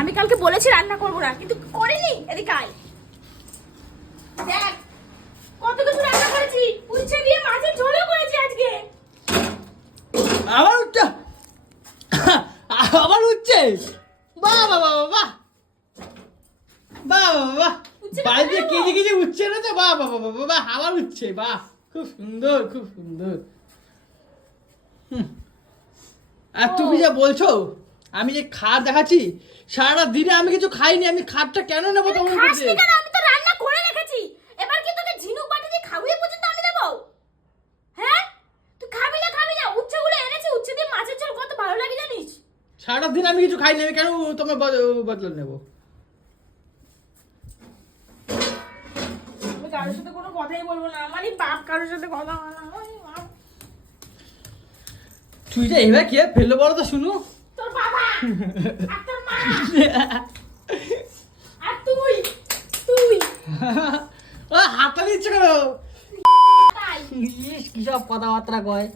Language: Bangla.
আমি কালকে বলেছি রান্না করবো না, কিন্তু করিনি। এদিকে আয়, দেখ কত কিছু রান্না করেছি। উচ্ছে দিয়ে মাছের ঝোলও করেছি আজকে। আবার উঠছে, আবার উঠছে। বাহ বাহ বাহ বাহ বাহ বাহ, বাড়িতে কেজি কেজি উঠছে না তো। বাহ বাহ বাহ বাহ, আবার উঠছে। বাহ, খুব সুন্দর, খুব সুন্দর। আর তুমি যা বলছো, আমি যে খাট দেখাচ্ছি, সারা দিনে আমি কিছু খাইনি। আমি খাটটা কেন নেবো তোমার কাছে? আমি তো রান্না করে রেখেছি। এবার কি তোকে ঝিনুক বাটি দিয়ে খাওয়িয়ে পর্যন্ত আমি দেবো? হ্যাঁ, তুই খাবি না খাবি না? উচ্ছেগুলো এনেছি, উচ্ছে দিয়ে মাছের ঝোল কত ভালো লাগে জানিস? সারা দিন আমি কিছু খাইনি, আমি কেন তোমার বদলা নেবো? আমি কারোর সাথে কোনো কথাই বলবো না। আমারই বাপ কারোর সাথে কথা বলে না। তুই যে এবার কে ফেললো বলো তো শুনু? তোর বাবা আর তোর মা আর তুই হাততালি দিচ্ছে কেন? তাই কি সব কথাবার্তা কয়।